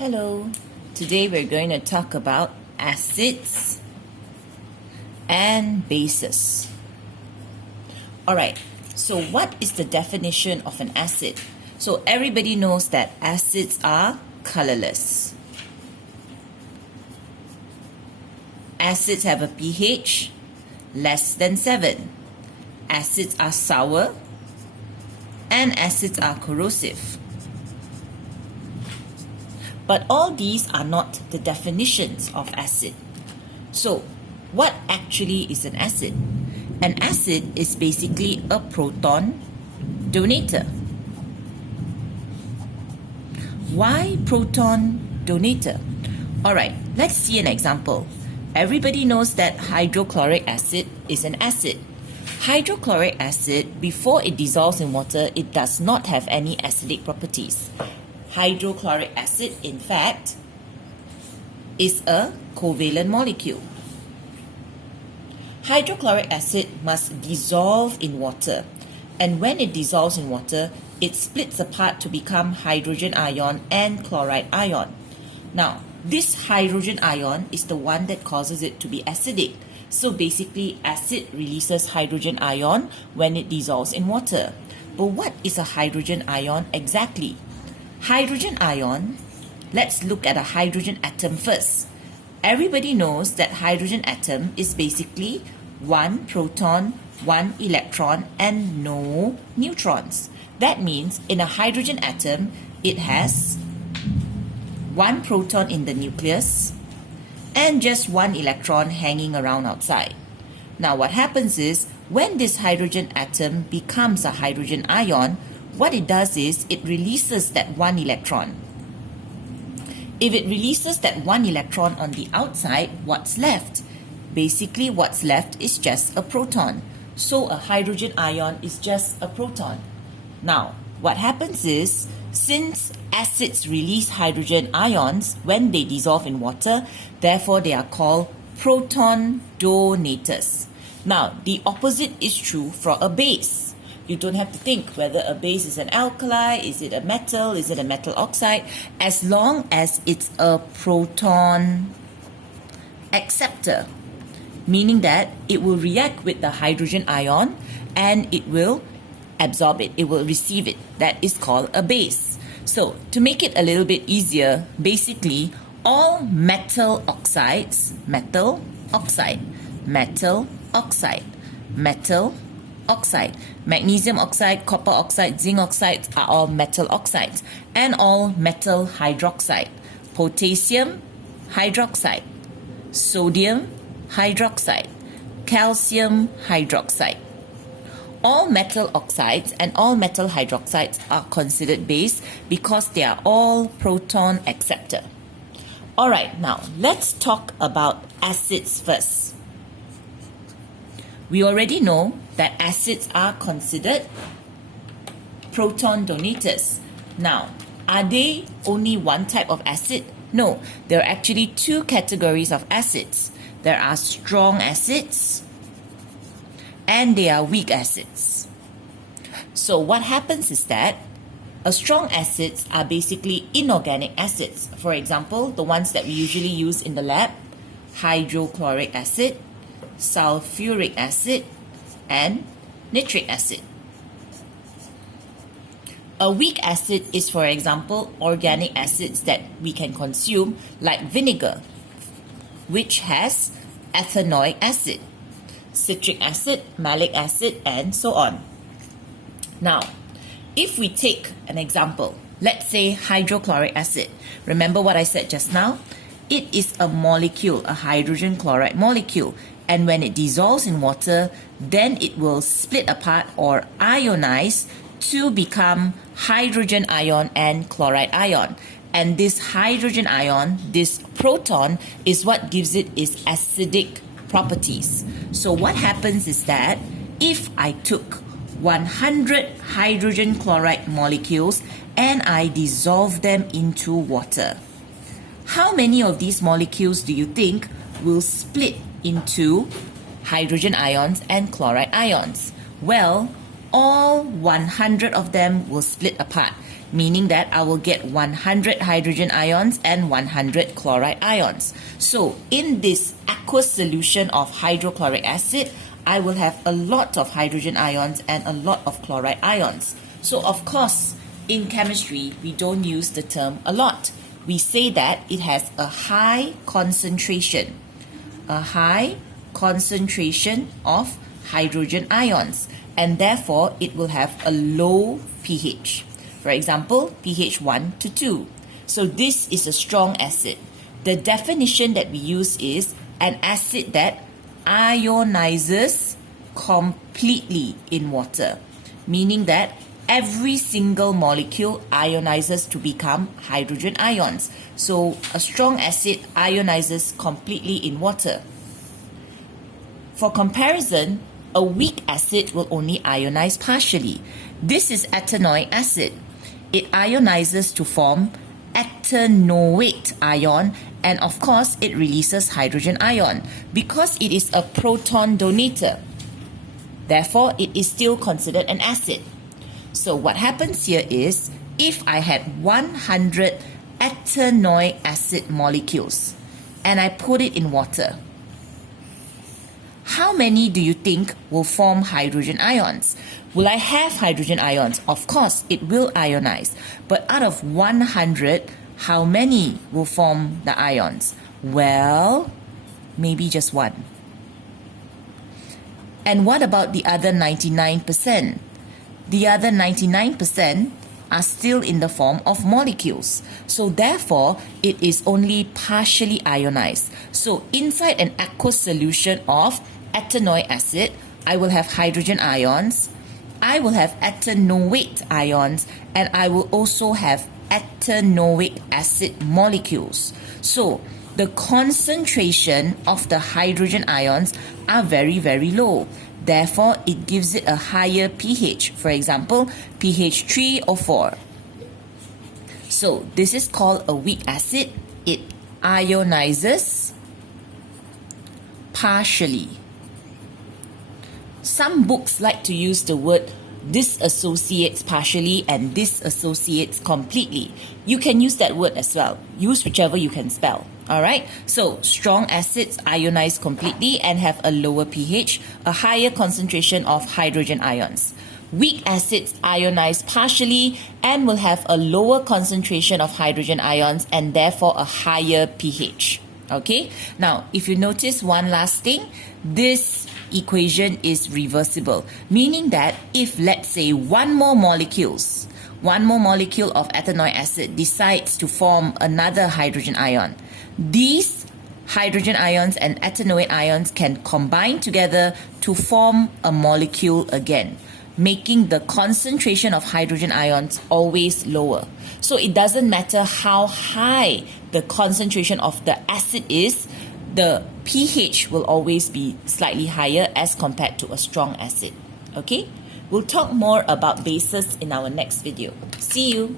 Hello, today we're going to talk about acids and bases. Alright, so what is the definition of an acid? So everybody knows that acids are colorless. Acids have a pH less than 7. Acids are sour and acids are corrosive. But all these are not the definitions of acid. So, what actually is an acid? An acid is basically a proton donator. Why proton donator? Alright, let's see an example. Everybody knows that hydrochloric acid is an acid. Hydrochloric acid, before it dissolves in water, it does not have any acidic properties. Hydrochloric acid, in fact, is a covalent molecule. Hydrochloric acid must dissolve in water, and when it dissolves in water, it splits apart to become hydrogen ion and chloride ion. Now, this hydrogen ion is the one that causes it to be acidic. So basically, acid releases hydrogen ion when it dissolves in water. But what is a hydrogen ion exactly? Hydrogen ion, let's look at a hydrogen atom first. Everybody knows that hydrogen atom is basically one proton, one electron, and no neutrons. That means in a hydrogen atom, it has one proton in the nucleus and just one electron hanging around outside. Now what happens is, when this hydrogen atom becomes a hydrogen ion, what it does is it releases that one electron. If it releases that one electron on the outside, what's left? Basically, what's left is just a proton. So a hydrogen ion is just a proton. Now, what happens is, since acids release hydrogen ions when they dissolve in water, therefore they are called proton donators. Now, the opposite is true for a base. You don't have to think whether a base is an alkali, is it a metal, is it a metal oxide, as long as it's a proton acceptor, meaning that it will react with the hydrogen ion and it will absorb it, it will receive it. That is called a base. So, to make it a little bit easier, basically, all metal oxides, metal oxide, metal oxide, metal oxide, magnesium oxide, copper oxide, zinc oxides are all metal oxides, and all metal hydroxide, potassium hydroxide, sodium hydroxide, calcium hydroxide. All metal oxides and all metal hydroxides are considered base because they are all proton acceptor. Alright, now let's talk about acids first. We already know that acids are considered proton donators. Now, are they only one type of acid? No, there are actually two categories of acids. There are strong acids and there are weak acids. So what happens is that strong acids are basically inorganic acids. For example, the ones that we usually use in the lab, hydrochloric acid, sulfuric acid, and nitric acid. A weak acid is, for example, organic acids that we can consume, like vinegar, which has ethanoic acid, citric acid, malic acid, and so on. Now, if we take an example, let's say hydrochloric acid. Remember what I said just now? It is a molecule, a hydrogen chloride molecule. And when it dissolves in water, then it will split apart or ionize to become hydrogen ion and chloride ion. And this hydrogen ion, this proton, is what gives it its acidic properties. So what happens is that if I took 100 hydrogen chloride molecules and I dissolve them into water, how many of these molecules do you think will split into hydrogen ions and chloride ions? Well, all 100 of them will split apart. meaning that I will get 100 hydrogen ions and 100 chloride ions. So in this aqueous solution of hydrochloric acid, I will have a lot of hydrogen ions and a lot of chloride ions. So of course, in chemistry, we don't use the term a lot. We say that it has a high concentration of hydrogen ions, and therefore it will have a low pH. For example, pH 1 to 2. So this is a strong acid. The definition that we use is an acid that ionizes completely in water, meaning that every single molecule ionizes to become hydrogen ions. So a strong acid ionizes completely in water. For comparison, a weak acid will only ionize partially. This is ethanoic acid. It ionizes to form ethanoate ion, and of course it releases hydrogen ion because it is a proton donator. Therefore, it is still considered an acid. So what happens here is, if I had 100 ethanoic acid molecules and I put it in water, how many do you think will form hydrogen ions? Will I have hydrogen ions? Of course, it will ionize. But out of 100, how many will form the ions? Well, maybe just one. And what about the other 99%? The other 99% are still in the form of molecules. So therefore, it is only partially ionized. So inside an aqueous solution of ethanoic acid, I will have hydrogen ions, I will have ethanoate ions, and I will also have ethanoic acid molecules. So the concentration of the hydrogen ions are very, very low. Therefore, it gives it a higher pH. For example, pH 3 or 4. So this is called a weak acid. It ionizes partially. Some books like to use the word disassociates partially and disassociates completely. You can use that word as well. Use whichever you can spell. Alright, so strong acids ionize completely and have a lower pH, a higher concentration of hydrogen ions. Weak acids ionize partially and will have a lower concentration of hydrogen ions and therefore a higher pH. Okay, now if you notice one last thing, this equation is reversible, meaning that if, let's say, one more molecule of ethanoic acid decides to form another hydrogen ion, these hydrogen ions and ethanoate ions can combine together to form a molecule again, making the concentration of hydrogen ions always lower. So it doesn't matter how high the concentration of the acid is, the pH will always be slightly higher as compared to a strong acid. Okay? We'll talk more about bases in our next video. See you!